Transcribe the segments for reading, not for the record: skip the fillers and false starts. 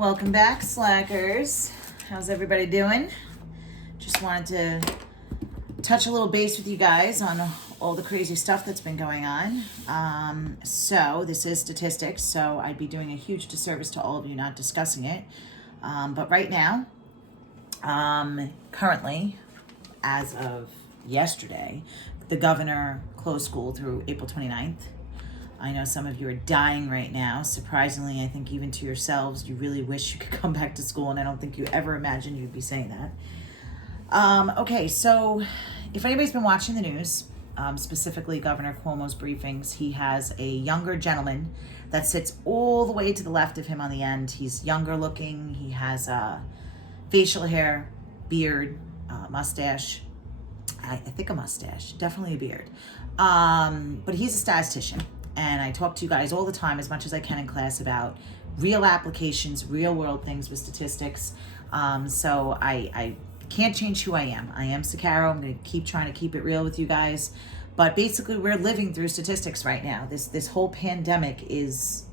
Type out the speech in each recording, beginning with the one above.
Welcome back, slackers. How's everybody doing? Just wanted to touch a little base with you guys on all the crazy stuff that's been going on. So this is statistics, so I'd be doing a huge disservice to all of you not discussing it. But right now, currently, as of yesterday, the governor closed school through April 29th. I know some of you are dying right now. Surprisingly, I think even to yourselves, you really wish you could come back to school, and I don't think you ever imagined you'd be saying that. Okay, so if anybody's been watching the news, specifically Governor Cuomo's briefings, he has a younger gentleman that sits all the way to the left of him on the end. He's younger looking. He has facial hair, beard, mustache. I think a mustache, definitely a beard. But he's a statistician. And I talk to you guys all the time, as much as I can in class, about real applications, real world things with statistics. So I can't change who I am. I am Sicaro. I'm going to keep trying to keep it real with you guys. But basically, we're living through statistics right now. This whole pandemic is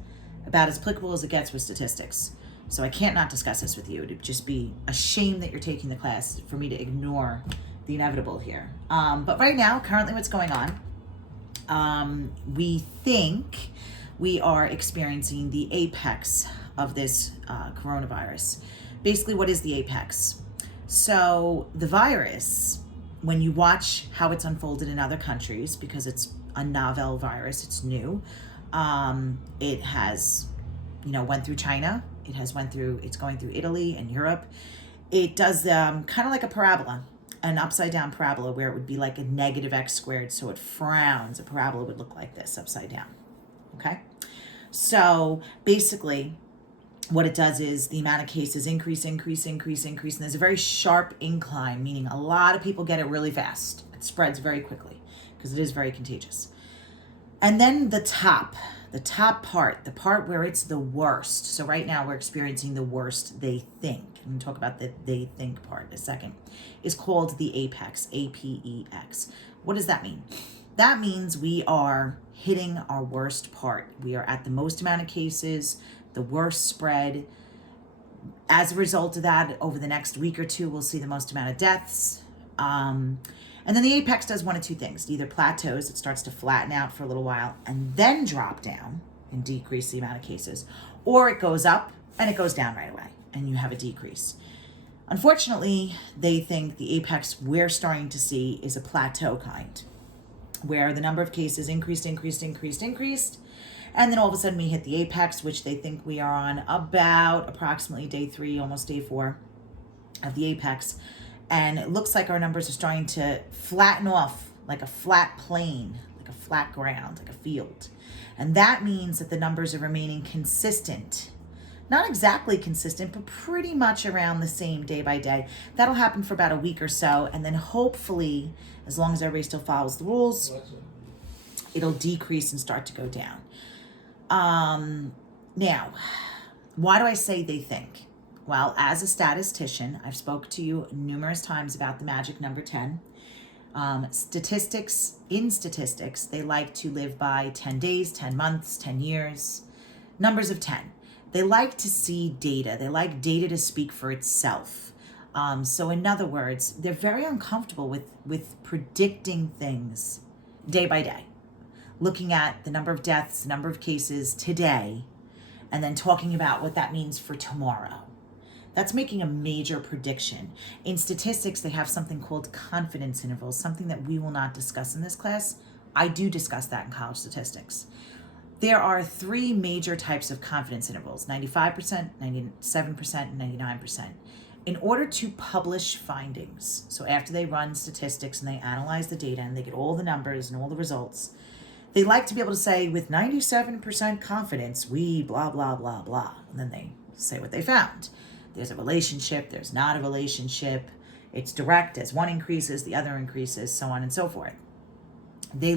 about as applicable as it gets with statistics. So I can't not discuss this with you. It'd just be a shame that you're taking the class for me to ignore the inevitable here. But right now, currently what's going on, we think we are experiencing the apex of this coronavirus. Basically, what is the apex? So the virus, when you watch how it's unfolded in other countries, because it's a novel virus, it's new, it has, went through China, it's going through Italy and Europe. It does kind of like a parabola, an upside down parabola, where it would be like a negative x squared, so it frowns. A parabola would look like this, upside down. Okay, so basically what it does is the amount of cases increase, and there's a very sharp incline, meaning a lot of people get it really fast. It spreads very quickly because it is very contagious. And then the top part, the part where it's the worst. So right now we're experiencing the worst, they think. I'm going to talk about the they think part in a second. Is called the apex, APEX. What does that mean? That means we are hitting our worst part. We are at the most amount of cases, the worst spread. As a result of that, over the next week or two, we'll see the most amount of deaths. And then the apex does one of two things. It either plateaus, it starts to flatten out for a little while and then drop down and decrease the amount of cases, or it goes up and it goes down right away and you have a decrease. Unfortunately, they think the apex we're starting to see is a plateau kind, where the number of cases increased, and then all of a sudden we hit the apex, which they think we are on about approximately day 3, almost day 4 of the apex. And it looks like our numbers are starting to flatten off like a flat plane, like a flat ground, like a field. And that means that the numbers are remaining consistent. Not exactly consistent, but pretty much around the same day by day. That'll happen for about a week or so. And then hopefully, as long as everybody still follows the rules, it'll decrease and start to go down. Now, why do I say they think? Well, as a statistician, I've spoke to you numerous times about the magic number 10. Statistics, they like to live by 10 days, 10 months, 10 years, numbers of 10. They like to see data. They like data to speak for itself. So in other words, they're very uncomfortable with predicting things day by day, looking at the number of deaths, number of cases today, and then talking about what that means for tomorrow. That's making a major prediction. In statistics, they have something called confidence intervals, something that we will not discuss in this class. I do discuss that in college statistics. There are 3 major types of confidence intervals, 95%, 97%, and 99%. In order to publish findings, so after they run statistics and they analyze the data and they get all the numbers and all the results, they like to be able to say, with 97% confidence, we blah, blah, blah, blah. And then they say what they found. There's a relationship, there's not a relationship. It's direct, as one increases, the other increases, so on and so forth. They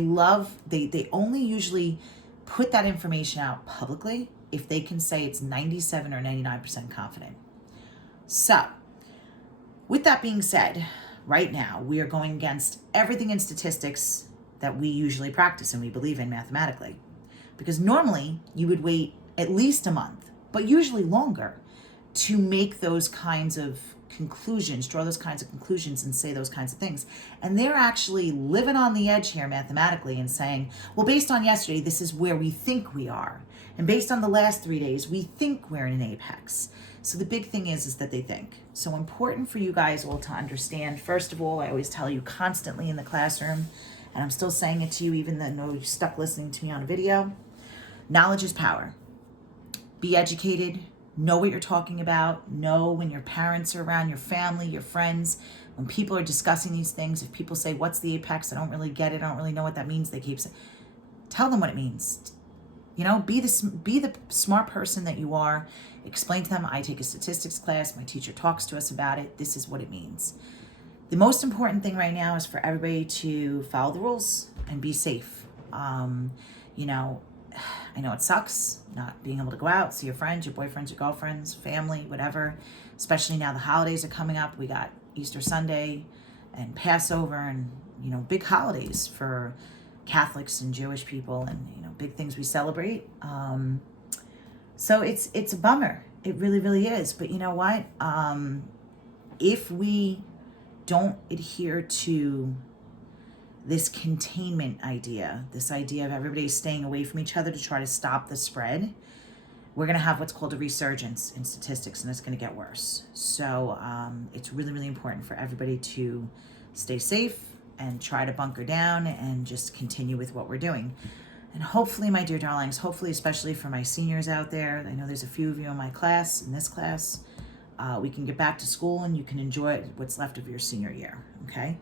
only usually put that information out publicly if they can say it's 97 or 99% confident. So, with that being said, right now, we are going against everything in statistics that we usually practice and we believe in mathematically. Because normally, you would wait at least a month, but usually longer, to make those kinds of conclusions, draw those kinds of conclusions and say those kinds of things. And they're actually living on the edge here mathematically and saying, well, based on yesterday, this is where we think we are. And based on the last 3 days, we think we're in an apex. So the big thing is that they think. So important for you guys all to understand. First of all, I always tell you constantly in the classroom, and I'm still saying it to you even though you're stuck listening to me on a video, knowledge is power. Be educated. Know what you're talking about. Know when your parents are around, your family, your friends, when people are discussing these things. If people say, what's the apex? I don't really get it. I don't really know what that means. They keep saying, tell them what it means. You know, be the smart person that you are. Explain to them, I take a statistics class. My teacher talks to us about it. This is what it means. The most important thing right now is for everybody to follow the rules and be safe. You know, I know it sucks not being able to go out, see your friends, your boyfriends, your girlfriends, family, whatever, especially now the holidays are coming up. We got Easter Sunday and Passover and, you know, big holidays for Catholics and Jewish people and, you know, big things we celebrate. So it's a bummer. It really, really is. But you know what? If we don't adhere to this containment idea, this idea of everybody staying away from each other to try to stop the spread, we're going to have what's called a resurgence in statistics, and it's going to get worse. So it's really, really important for everybody to stay safe and try to bunker down and just continue with what we're doing. And hopefully, my dear darlings, hopefully, especially for my seniors out there, I know there's a few of you in my class, in this class, we can get back to school and you can enjoy what's left of your senior year, okay?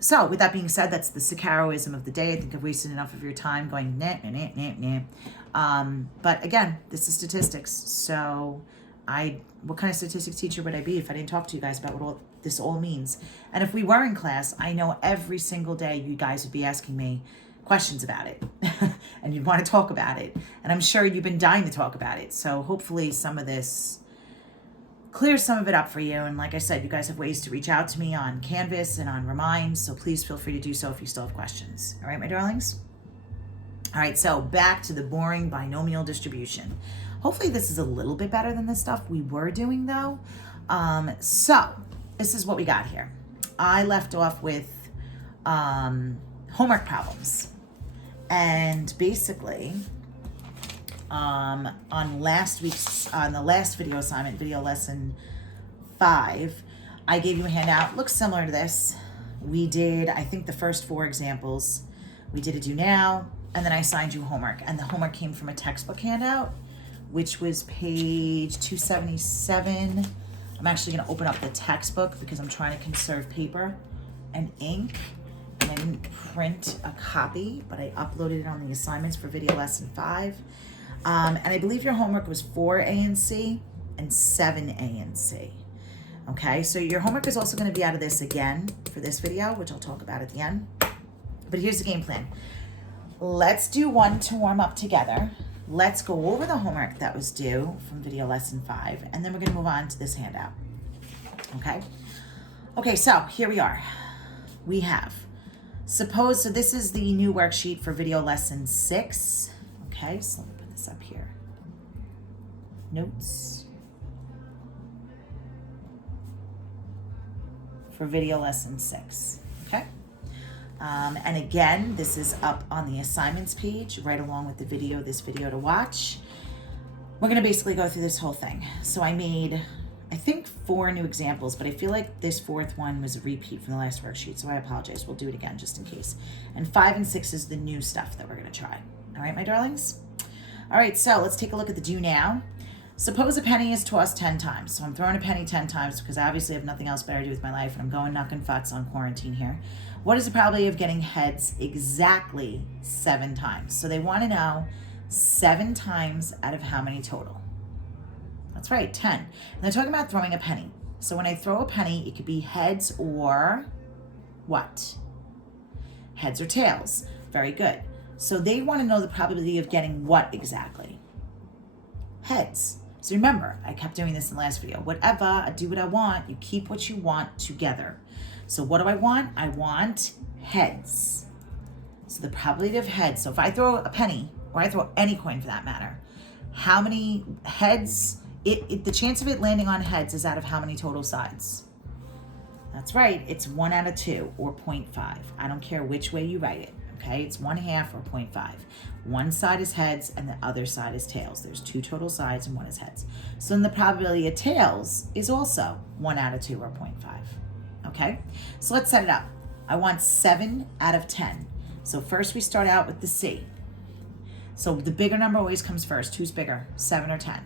So with that being said, that's the Sicaroism of the day. I think I've wasted enough of your time going nah, nah, nah, nah, nah. But again, this is statistics. So what kind of statistics teacher would I be if I didn't talk to you guys about what this all means? And if we were in class, I know every single day you guys would be asking me questions about it and you'd want to talk about it. And I'm sure you've been dying to talk about it. So hopefully some of this clear some of it up for you. And like I said, you guys have ways to reach out to me on Canvas and on Remind, so please feel free to do so if you still have questions. All right, my darlings? All right, so back to the boring binomial distribution. Hopefully this is a little bit better than the stuff we were doing though. So this is what we got here. I left off with homework problems. And basically, on the last video assignment, video lesson 5, I gave you a handout. Looks similar to this. We did, I think, the first 4 examples. We did a do now, and then I assigned you homework. And the homework came from a textbook handout, which was page 277. I'm actually going to open up the textbook because I'm trying to conserve paper and ink. And I didn't print a copy, but I uploaded it on the assignments for video lesson 5. And I believe your homework was 4 A and C and 7 A and C. Okay, so your homework is also going to be out of this again for this video, which I'll talk about at the end. But here's the game plan. Let's do one to warm up together. Let's go over the homework that was due from video lesson 5, and then we're going to move on to this handout. Okay? Okay, so here we are. We have, so this is the new worksheet for video lesson 6. Okay, so let me put this up here. Notes for video lesson 6. Okay. And again, this is up on the assignments page, right along with the video, this video to watch. We're going to basically go through this whole thing. So I made, I think, 4 new examples, but I feel like this 4th one was a repeat from the last worksheet, so I apologize. We'll do it again just in case. And 5 and 6 is the new stuff that we're going to try. All right, my darlings? All right, so let's take a look at the do now. Suppose a penny is tossed 10 times. So I'm throwing a penny 10 times because I obviously have nothing else better to do with my life, and I'm going knocking futz on quarantine here. What is the probability of getting heads exactly 7 times? So they want to know 7 times out of how many total? That's right, 10. And they're talking about throwing a penny. So when I throw a penny, it could be heads or what? Heads or tails. Very good. So they want to know the probability of getting what exactly? Heads. So remember, I kept doing this in the last video. Whatever, I do what I want. You keep what you want together. So what do I want? I want heads. So the probability of heads. So if I throw a penny, or I throw any coin for that matter, how many heads The chance of it landing on heads is out of how many total sides? That's right, it's 1 out of 2 or 0.5. I don't care which way you write it, okay? It's 1/2 or 0.5. One side is heads and the other side is tails. There's 2 total sides and 1 is heads. So then the probability of tails is also 1 out of 2 or 0.5, okay? So let's set it up. I want 7 out of 10. So first we start out with the C. So the bigger number always comes first. Who's bigger, 7 or 10?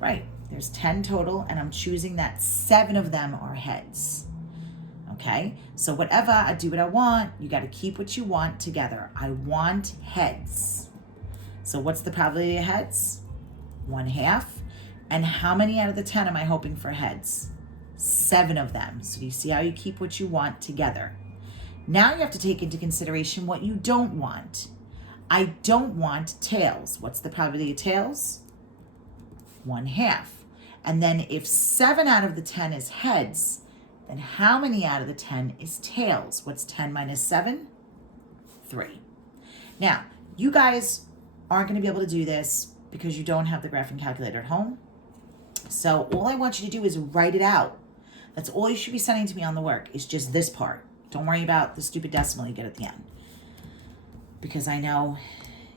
Right, there's 10 total, and I'm choosing that 7 of them are heads. Okay, so whatever, I do what I want. You got to keep what you want together. I want heads. So what's the probability of heads? 1/2. And how many out of the 10 am I hoping for heads? 7 of them. So you see how you keep what you want together. Now you have to take into consideration what you don't want. I don't want tails. What's the probability of tails? 1/2. And then if 7 out of the 10 is heads, then how many out of the 10 is tails? What's 10 minus 7? 3. Now, you guys aren't going to be able to do this because you don't have the graphing calculator at home. So all I want you to do is write it out. That's all you should be sending to me on the work, is just this part. Don't worry about the stupid decimal you get at the end, because I know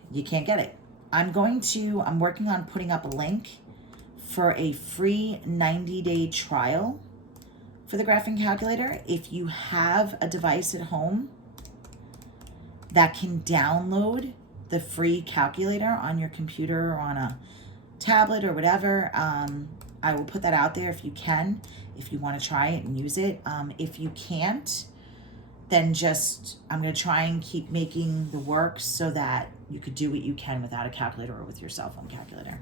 you can't get it. I'm working on putting up a link for a free 90-day trial for the graphing calculator. If you have a device at home that can download the free calculator on your computer or on a tablet or whatever, I will put that out there if you can, if you want to try it and use it. If you can't, then I'm going to try and keep making the work so that you could do what you can without a calculator or with your cell phone calculator.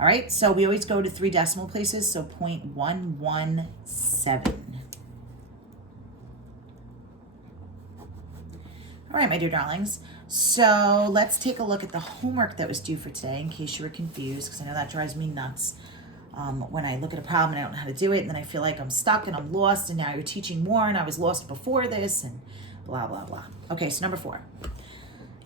All right, so we always go to 3 decimal places, so 0.117. All right, my dear darlings. So let's take a look at the homework that was due for today, in case you were confused, because I know that drives me nuts. When I look at a problem and I don't know how to do it, and then I feel like I'm stuck and I'm lost, and now you're teaching more, and I was lost before this, and blah, blah, blah. Okay, so number 4.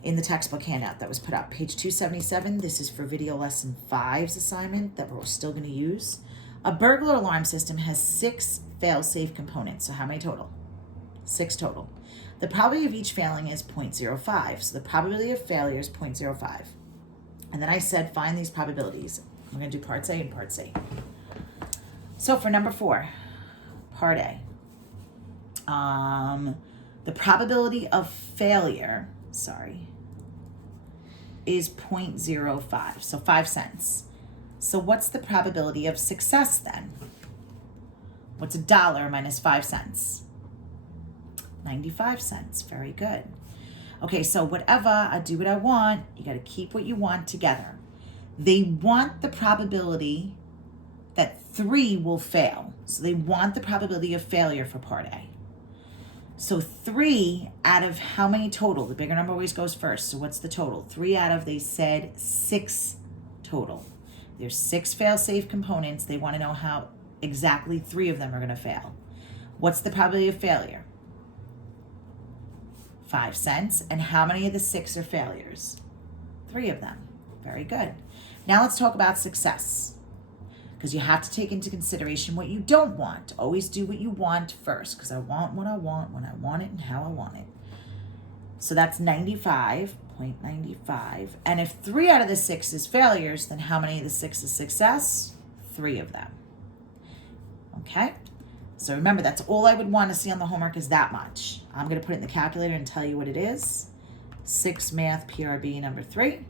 In the textbook handout that was put up, page 277, this is for video lesson 5's assignment that we're still going to use. A burglar alarm system has 6 fail-safe components. So how many total? 6 total. The probability of each failing is 0.05. So the probability of failure is 0.05. And then I said, find these probabilities. We're going to do parts A and parts C. So for number 4, part A, the probability of failure, is 0.05, so 5 cents. So what's the probability of success then? What's $1 minus 5 cents? 95 cents. Very good. Okay, so whatever, I do what I want. You got to keep what you want together. They want the probability that 3 will fail. So they want the probability of failure for part A. So 3 out of how many total? The bigger number always goes first. So what's the total? 3 out of, they said 6 total. There's 6 fail-safe components. They want to know how exactly 3 of them are going to fail. What's the probability of failure? 5 cents. And how many of the 6 are failures? 3 of them. Very good. Now let's talk about success, because you have to take into consideration what you don't want. Always do what you want first, because I want what I want, when I want it, and how I want it. So that's 95.95. And if 3 out of the 6 is failures, then how many of the 6 is success? 3 of them. Okay? So remember, that's all I would want to see on the homework is that much. I'm going to put it in the calculator and tell you what it is. 6 math PRB number 3.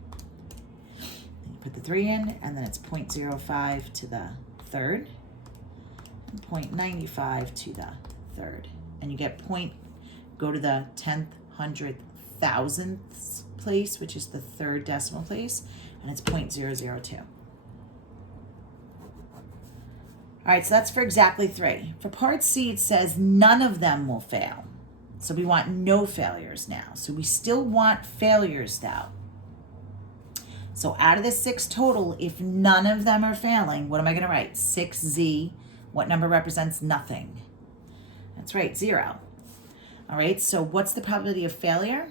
Put the 3 in, and then it's 0.05 to the third, and 0.95 to the third. And you get go to the 10th, 100th, thousandths place, which is the 3rd decimal place, and it's 0.002. All right, so that's for exactly 3. For part C, it says none of them will fail. So we want no failures now. So we still want failures though. So out of the 6 total, if none of them are failing, what am I going to write? 6Z. What number represents nothing? That's right, 0. All right, so what's the probability of failure?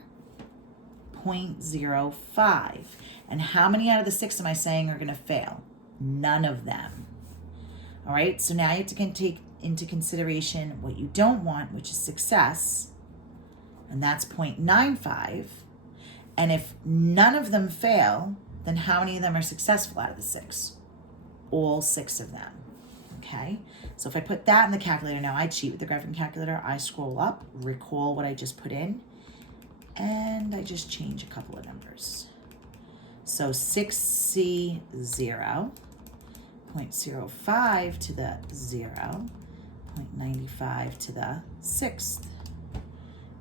0.05. And how many out of the 6 am I saying are going to fail? None of them. All right, so now you have to take into consideration what you don't want, which is success, and that's 0.95. And if none of them fail, then how many of them are successful out of the 6? All 6 of them. Okay, so if I put that in the calculator now, I cheat with the graphing calculator. I scroll up, recall what I just put in, and I just change a couple of numbers. So 6C 0, 0.05 to the 0, 0.95 to the 6th,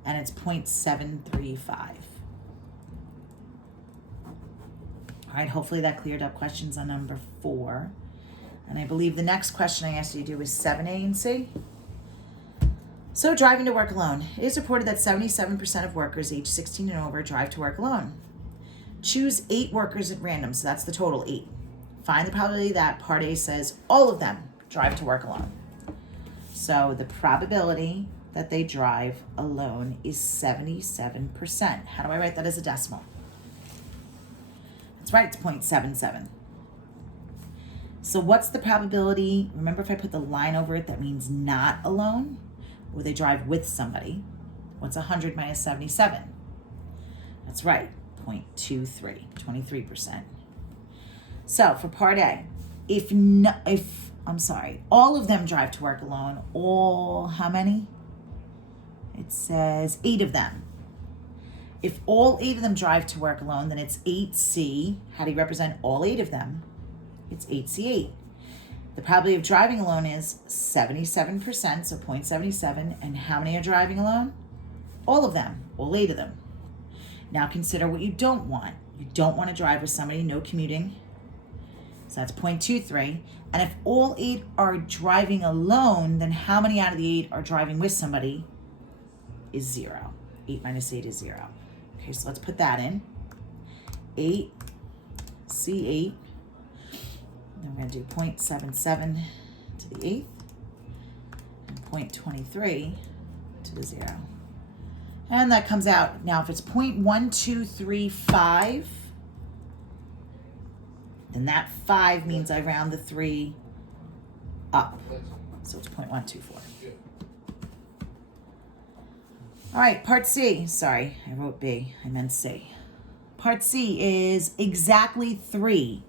and it's 0.735. All right, hopefully that cleared up questions on number 4. And I believe the next question I asked you to do is 7A and C. So driving to work alone. It is reported that 77% of workers aged 16 and over drive to work alone. Choose 8 workers at random, so that's the total 8. Find the probability that part A says all of them drive to work alone. So the probability that they drive alone is 77%. How do I write that as a decimal? That's right, it's 0.77. So what's the probability? Remember, if I put the line over it, that means not alone, or they drive with somebody. What's 100 minus 77? That's right, 0.23, 23%. So for part A, all of them drive to work alone, all, how many? It says 8 of them. If all 8 of them drive to work alone, then it's 8C. How do you represent all 8 of them? It's 8C8. The probability of driving alone is 77%, so 0.77. And how many are driving alone? All of them, all 8 of them. Now consider what you don't want. You don't want to drive with somebody, no commuting. So that's 0.23. And if all 8 are driving alone, then how many out of the 8 are driving with somebody is 0. 8 minus 8 is 0. Okay, so let's put that in. 8C8. Then we're going to do 0.77 to the 8th and 0.23 to the 0. And that comes out. Now, if it's 0.1235, then that 5 means I round the 3 up. So it's 0.124. All right, part C. Sorry, I wrote B. I meant C. Part C is exactly 3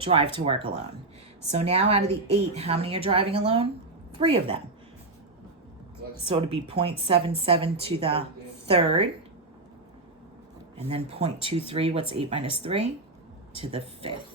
drive to work alone. So now out of the 8, how many are driving alone? 3 of them. So it'd be 0.77 to the 3rd. And then 0.23, what's 8 minus 3? To the 5th.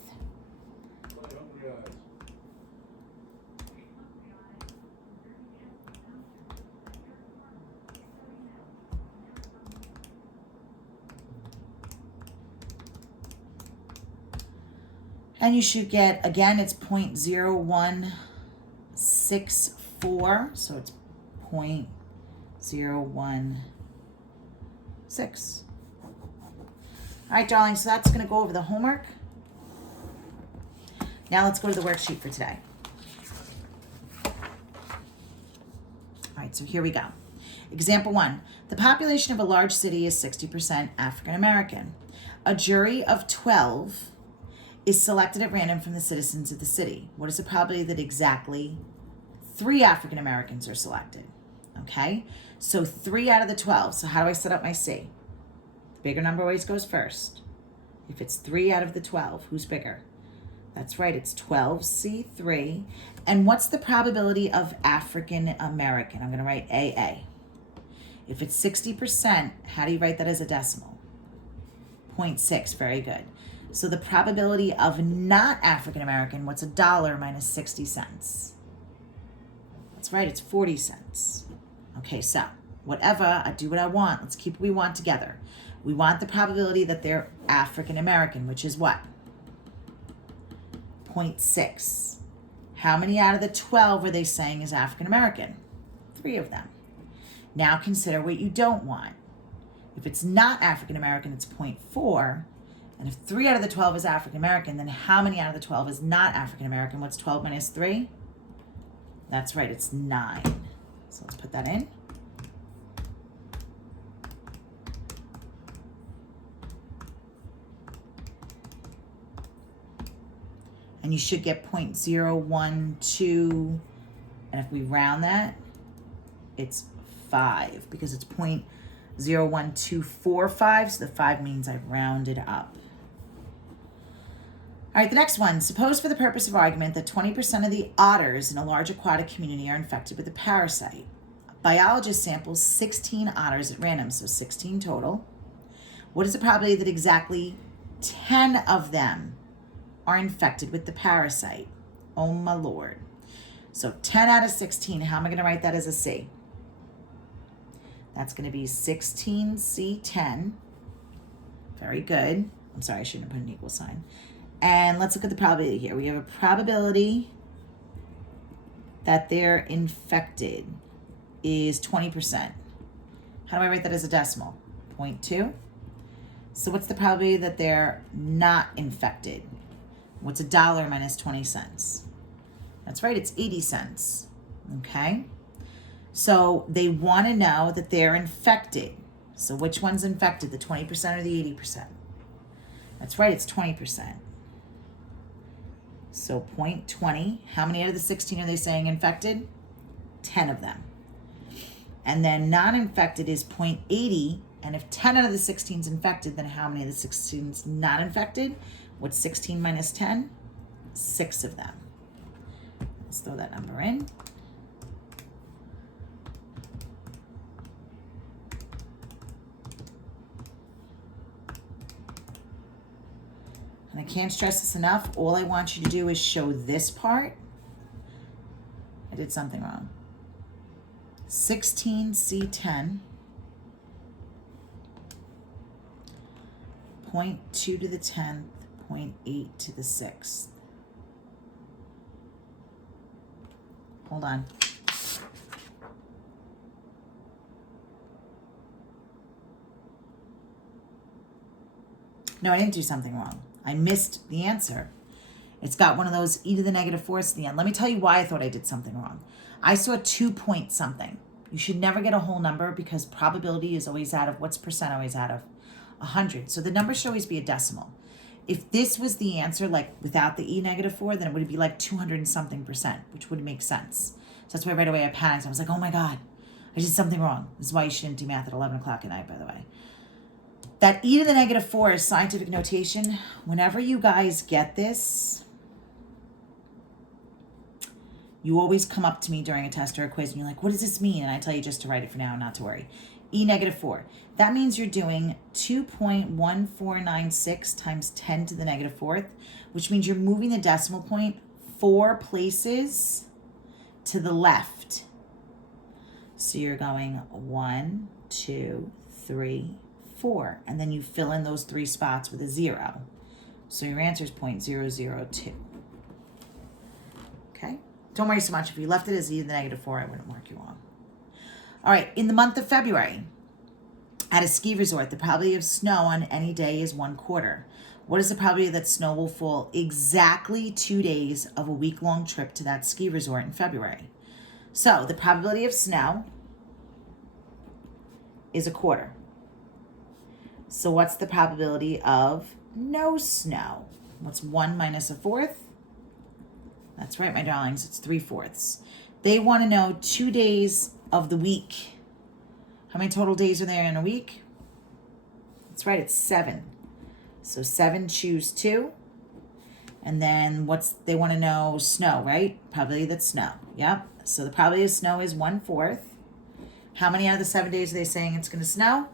And you should get, again, it's 0.0164, so it's 0.016. All right, darling, so that's going to go over the homework. Now let's go to the worksheet for today. All right, so here we go. Example 1. The population of a large city is 60% African American. A jury of 12 is selected at random from the citizens of the city. What is the probability that exactly 3 African Americans are selected? Okay, so 3 out of the 12. So how do I set up my C? The bigger number always goes first. If it's 3 out of the 12, who's bigger? That's right, it's 12C3. And what's the probability of African American? I'm going to write AA. If it's 60%, how do you write that as a decimal? 0.6, very good. So the probability of not African American, what's $1 minus 60 cents? That's right, it's 40 cents. Okay, so whatever, I do what I want. Let's keep what we want together. We want the probability that they're African American, which is what? 0.6. How many out of the 12 are they saying is African American? 3 of them. Now consider what you don't want. If it's not African American, it's 0.4. And if 3 out of the 12 is African American, then how many out of the 12 is not African American? What's 12 minus 3? That's right, it's 9. So let's put that in. and you should get 0.012, and if we round that, it's 5 because it's 0.01245, so the 5 means I've rounded up. All right, the next one. Suppose for the purpose of argument that 20% of the otters in a large aquatic community are infected with the parasite. A biologist samples 16 otters at random, so 16 total. What is the probability that exactly 10 of them are infected with the parasite? Oh my Lord. So 10 out of 16, how am I going to write that as a C? That's going to be 16C10. Very good. I'm sorry, I shouldn't have put an equal sign. And let's look at the probability here. We have a probability that they're infected is 20%. How do I write that as a decimal? 0.2. So what's the probability that they're not infected? What's $1 minus 20 cents? That's right, it's 80 cents. Okay? So they want to know that they're infected. So which one's infected, the 20% or the 80%? That's right, it's 20%. So 0.20, how many out of the 16 are they saying infected? 10 of them. And then non-infected is 0.80, and if 10 out of the 16 is infected, then how many of the 16 is not infected? What's 16 minus 10? 6 of them. Let's throw that number in. And I can't stress this enough. All I want you to do is show this part. I did something wrong. 16C10, 0.2 to the 10th, 0.8 to the 6th. Hold on. No, I didn't do something wrong. I missed the answer. It's got one of those e to the negative fourths at the end. Let me tell you why I thought I did something wrong. I saw 2 point something. You should never get a whole number because probability is always out of, what's percent always out of? 100. So the number should always be a decimal. If this was the answer, like without the e negative 4, then it would be like 200 and something percent, which would make sense. So that's why right away I panicked. I was like, oh my God, I did something wrong. This is why you shouldn't do math at 11 o'clock at night, by the way. That e to the negative 4 is scientific notation. Whenever you guys get this, you always come up to me during a test or a quiz and you're like, what does this mean? And I tell you just to write it for now, not to worry. E negative 4. That means you're doing 2.1496 times 10 to the negative 4th, which means you're moving the decimal point 4 places to the left. So you're going 1, 2, 3, 4, and then you fill in those 3 spots with a 0. So your answer is 0.002. Okay? Don't worry so much. If you left it as e to the negative 4, I wouldn't mark you wrong. All right, in the month of February, at a ski resort, the probability of snow on any day is 1/4. What is the probability that snow will fall exactly 2 days of a week-long trip to that ski resort in February? So the probability of snow is 1/4. So what's the probability of no snow? What's 1 minus 1/4? That's right, my darlings, it's 3/4. They want to know 2 days of the week. How many total days are there in a week? That's right, it's 7. So 7 choose 2. And then they want to know snow, right? Probability that's snow. Yep. So the probability of snow is 1/4. How many out of the 7 days are they saying it's going to snow?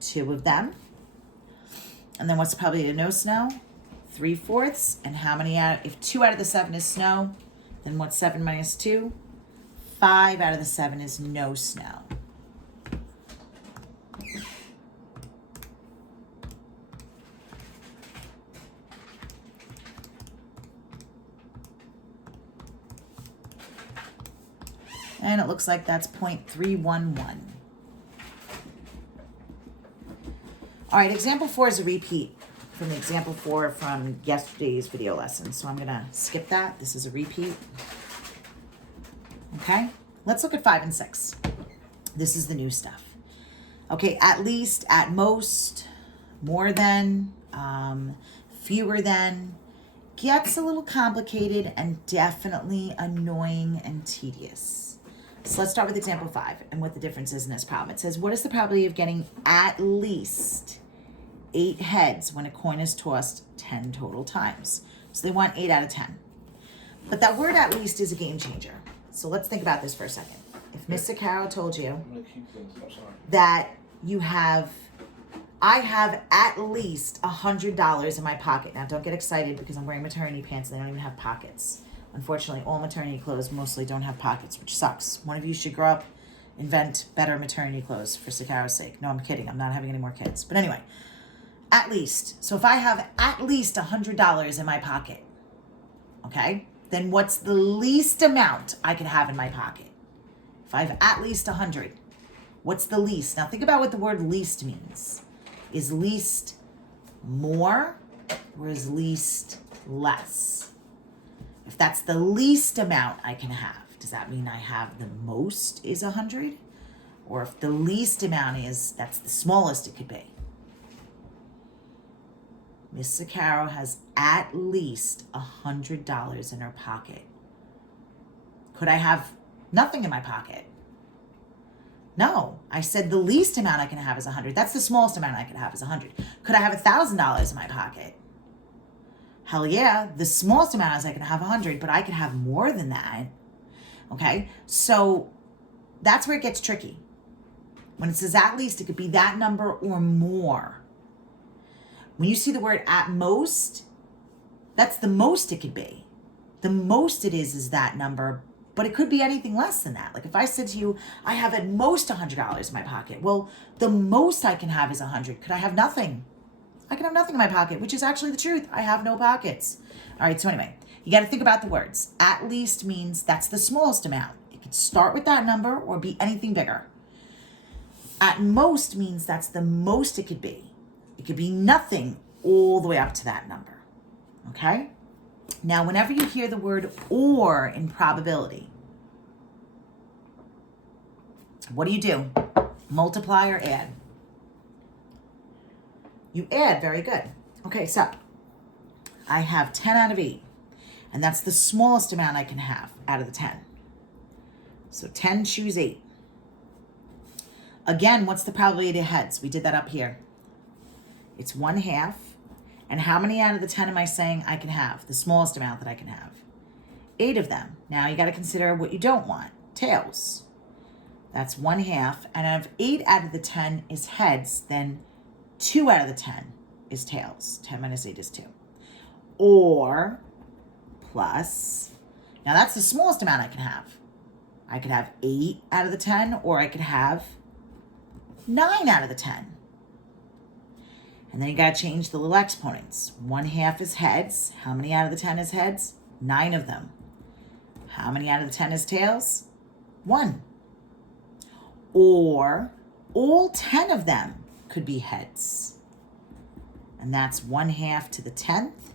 2 of them. And then what's the probability of no snow? 3/4. And how many if 2 out of the 7 is snow, then what's 7 minus 2? 5 out of the 7 is no snow. And it looks like that's 0.311. All right, example 4 is a repeat from the example 4 from yesterday's video lesson. So I'm going to skip that. This is a repeat. Okay, let's look at 5 and 6. This is the new stuff. Okay, at least, at most, more than, fewer than, gets a little complicated and definitely annoying and tedious. So let's start with example 5 and what the difference is in this problem. It says, what is the probability of getting at least 8 heads when a coin is tossed 10 total times? So they want 8 out of 10. But that word at least is a game changer. So let's think about this for a second. If Miss Sicaro told you that I have at least $100 in my pocket. Now don't get excited because I'm wearing maternity pants and they don't even have pockets. Unfortunately, all maternity clothes mostly don't have pockets, which sucks. One of you should grow up, invent better maternity clothes for Sicaro's sake. No, I'm kidding. I'm not having any more kids. But anyway, at least. So if I have at least $100 in my pocket, okay, then what's the least amount I can have in my pocket? If I have at least 100, what's the least? Now think about what the word least means. Is least more or is least less? If that's the least amount I can have, does that mean I have the most is 100? Or if the least amount is, that's the smallest it could be. Miss Sicaro has at least $100 in her pocket. Could I have nothing in my pocket? No, I said the least amount I can have is 100. That's the smallest amount I can have is 100. Could I have $1,000 in my pocket? Hell yeah, the smallest amount is I can have 100, but I can have more than that. Okay, so that's where it gets tricky. When it says at least, it could be that number or more. When you see the word at most, that's the most it could be. The most it is that number, but it could be anything less than that. Like if I said to you, I have at most $100 in my pocket. Well, the most I can have is 100. Could I have nothing? I can have nothing in my pocket, which is actually the truth. I have no pockets. All right, so anyway, you got to think about the words. At least means that's the smallest amount. It could start with that number or be anything bigger. At most means that's the most it could be. It could be nothing all the way up to that number. Okay? Now, whenever you hear the word or in probability, what do? Multiply or add? You add, very good. Okay, so I have 10 out of 8, and that's the smallest amount I can have out of the 10. So 10 choose 8. Again, what's the probability of heads? We did that up here. It's 1/2. And how many out of the 10 am I saying I can have? The smallest amount that I can have. 8 of them. Now you got to consider what you don't want. Tails. That's 1/2. And if 8 out of the 10 is heads, then 2 out of the 10 is tails. 10 minus 8 is 2. Or plus, now that's the smallest amount I can have. I could have 8 out of the 10, or I could have 9 out of the 10. And then you got to change the little exponents. 1/2 is heads. How many out of the 10 is heads? 9 of them. How many out of the 10 is tails? 1. Or all 10 of them could be heads. And that's 1/2 to the 10th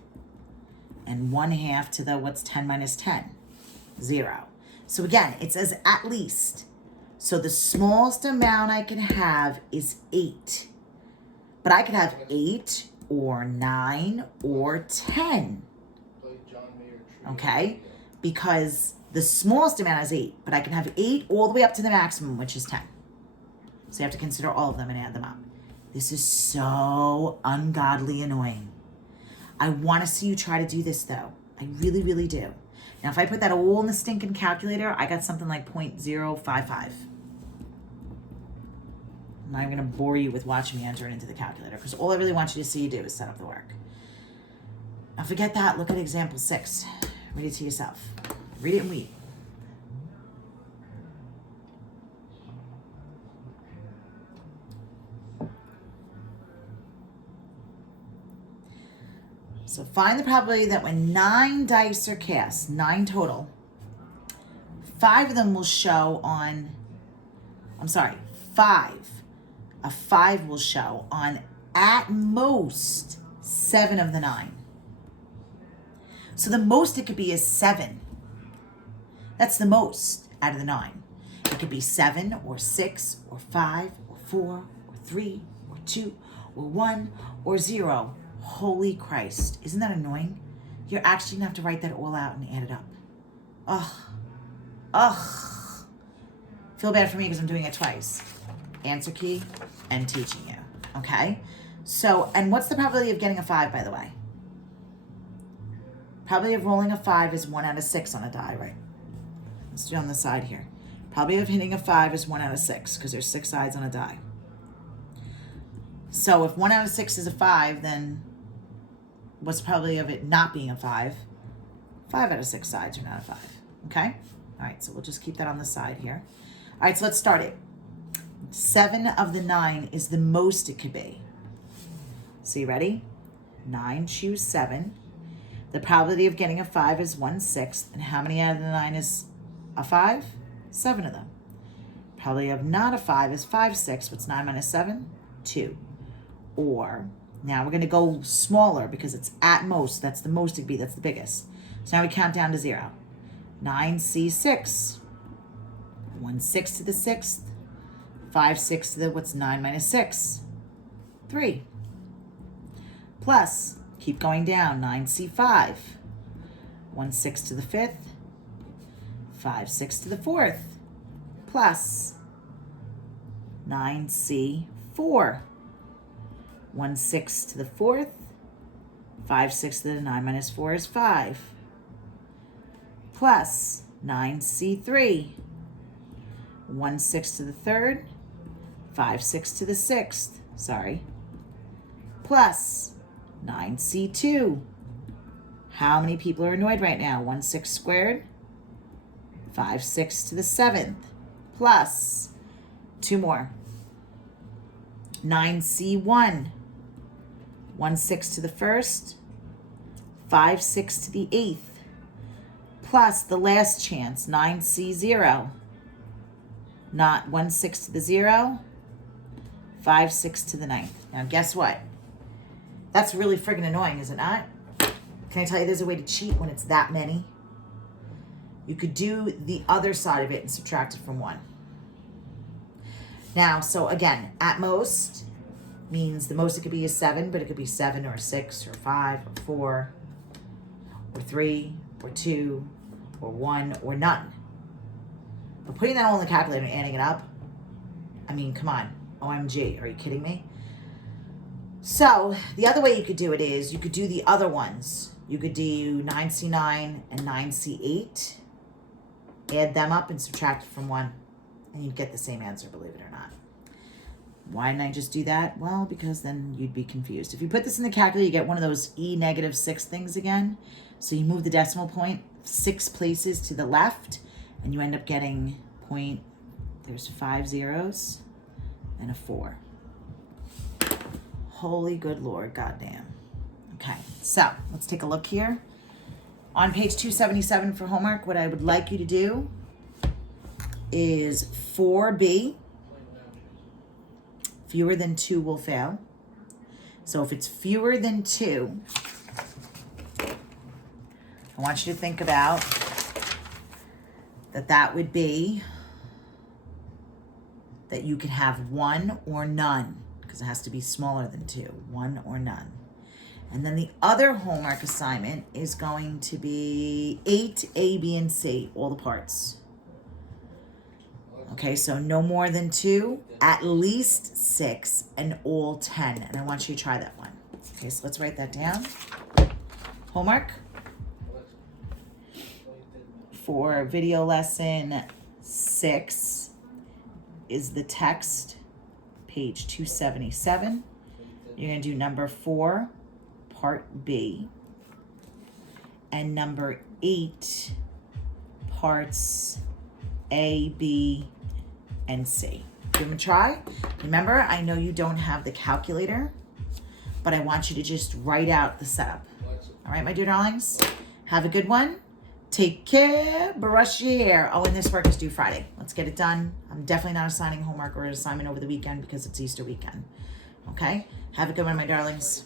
and 1/2 to the, what's 10 minus 10? 0. So again, it says at least. So the smallest amount I can have is 8. But I could have 8 or 9 or 10. Okay? Because the smallest amount is 8, but I can have 8 all the way up to the maximum, which is 10. So you have to consider all of them and add them up. This is so ungodly annoying. I want to see you try to do this, though. I really, really do. Now, if I put that all in the stinking calculator, I got something like 0.055. I'm not even going to bore you with watching me enter it into the calculator because all I really want you to see you do is set up the work. Now, forget that. Look at example 6. Read it to yourself. Read it and weep. So find the probability that when 9 dice are cast, 9 total, 5 of them will show on, 5. A 5 will show on at most 7 of the 9. So the most it could be is 7. That's the most out of the 9. It could be 7 or 6 or 5 or 4 or 3 or 2 or 1 or 0. Holy Christ. Isn't that annoying? you're actually gonna have to write that all out and add it up. Ugh. Feel bad for me because I'm doing it twice. Answer key and teaching you, okay? So, and what's the probability of getting a 5, by the way? Probability of rolling a 5 is 1 out of 6 on a die, right? Let's do it on the side here. Probability of hitting a 5 is 1 out of 6 because there's 6 sides on a die. So if 1 out of 6 is a 5, then what's the probability of it not being a 5? 5 out of 6 sides are not a 5, okay? All right, so we'll just keep that on the side here. All right, so let's start it. 7 of the 9 is the most it could be. So you ready? 9, choose 7. The probability of getting a 5 is 1/6. And how many out of the 9 is a 5? 7 of them. Probability of not a 5 is 5/6. What's 9 minus 7? 2. Or, now we're going to go smaller because it's at most. That's the most it could be. That's the biggest. So now we count down to 0. 9C6. 1/6 to the 6th. 5/6 to the, what's 9 minus 6? 3. Plus, keep going down, 9C5. 1/6 to the 5th. 5/6 to the 4th. Plus 9C4. 1/6 to the 4th. 5/6 to the 9 minus 4 is 5. Plus 9C3. 1/6 to the 3rd. 5/6 to the 6th. Sorry. Plus 9C2. How many people are annoyed right now? 1/6 squared. 5/6 to the 7th. Plus 2 more. 9C1. 1/6 to the 1st. 5/6 to the 8th. Plus the last chance, 9C0. Not 1/6 to the 0. 5/6 to the 9th. Now guess what? That's really friggin' annoying, is it not? Can I tell you there's a way to cheat when it's that many? You could do the other side of it and subtract it from 1. Now, so again, at most means the most it could be is 7, but it could be 7 or 6 or 5 or 4 or 3 or 2 or 1 or none. But putting that all in the calculator and adding it up, I mean, come on. OMG, are you kidding me? So the other way you could do it is you could do the other ones. You could do 9C9 and 9C8, add them up and subtract it from 1, and you'd get the same answer, believe it or not. Why didn't I just do that? Well, because then you'd be confused. If you put this in the calculator, you get one of those E-6 things again. So you move the decimal point 6 places to the left, and you end up getting point, there's 5 zeros and a 4. Holy good Lord, goddamn. Okay, so let's take a look here. On page 277 for homework, what I would like you to do is 4B. Fewer than 2 will fail. So if it's fewer than 2, I want you to think about that would be that you could have 1 or none, because it has to be smaller than 2, 1 or none. And then the other homework assignment is going to be 8, A, B, and C, all the parts. Okay, so no more than 2, at least 6, and all 10. And I want you to try that one. Okay, so let's write that down. Homework for video lesson 6 is the text, page 277. You're going to do number 4, part B, and number 8, parts A, B, and C. Give them a try. Remember, I know you don't have the calculator, but I want you to just write out the setup. All right, my dear darlings? Have a good one. Take care. Brush your hair. Oh, and this work is due Friday. Let's get it done. I'm definitely not assigning homework or an assignment over the weekend because it's Easter weekend. Okay? Have a good one, my darlings.